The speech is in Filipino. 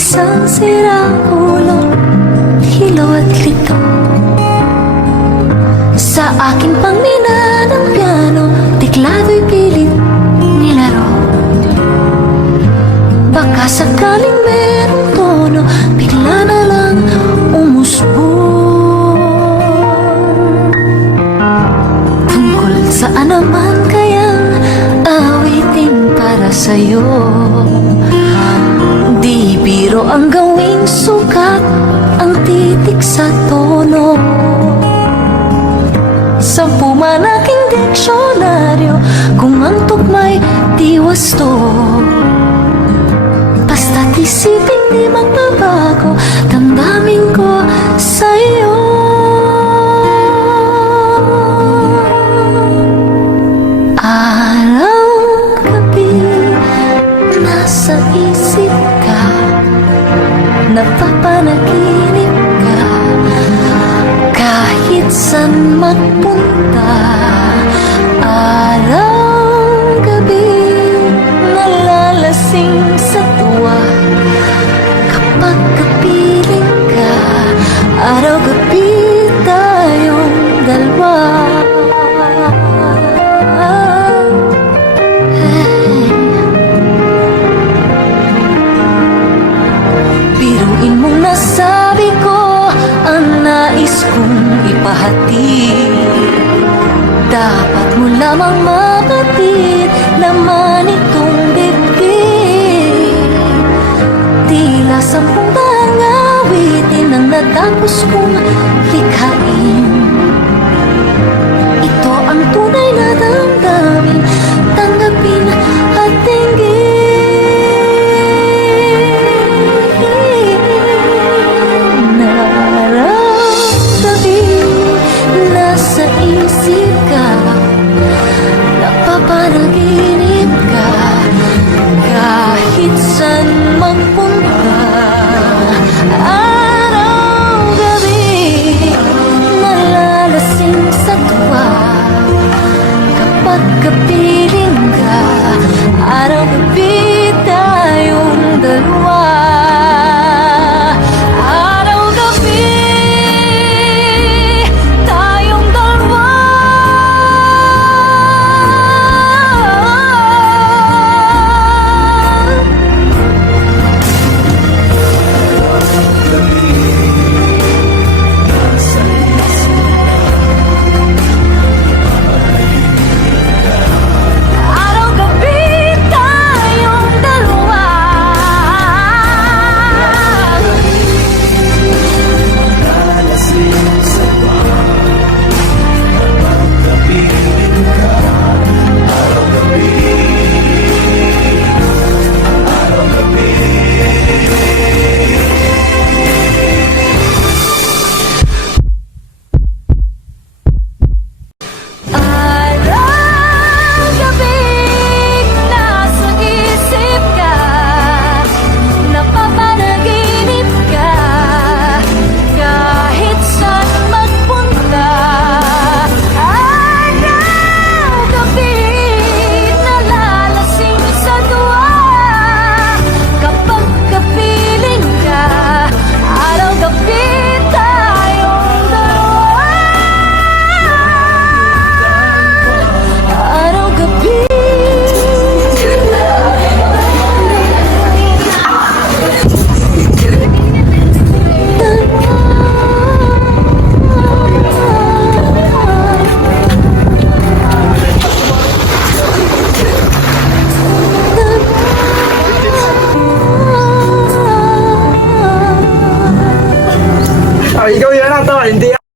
isang sirang ulo, hilo at lito. Sa aking pangmina ng piano, tiklado'y pilit nilaro. Baka sakaling merong tono, bigla na lang umusbong. Tungkol saan naman kayang awitin para sa'yo? Di biro ang gawing sukat, ang titik sa tono. Sampu man aking diksyonaryo, kung ang tugma'y di wasto. Basta't isipin di magbabago, damdamin ko sa'yo. Araw-gabi, nasa isip ka, napapanaginip ka. Kahit saan magpunta, araw-gabi, nalalasing sa tuwa. Kapag kapiling ka, araw-gabi tayong dalawa. Biruin mong nasabi ko ang nais kong ipahatid. Dapat mo lamang mapatid, laman itong bibig. Tila 10 daang awitin ang natapos kong likhain. Ito ang tunay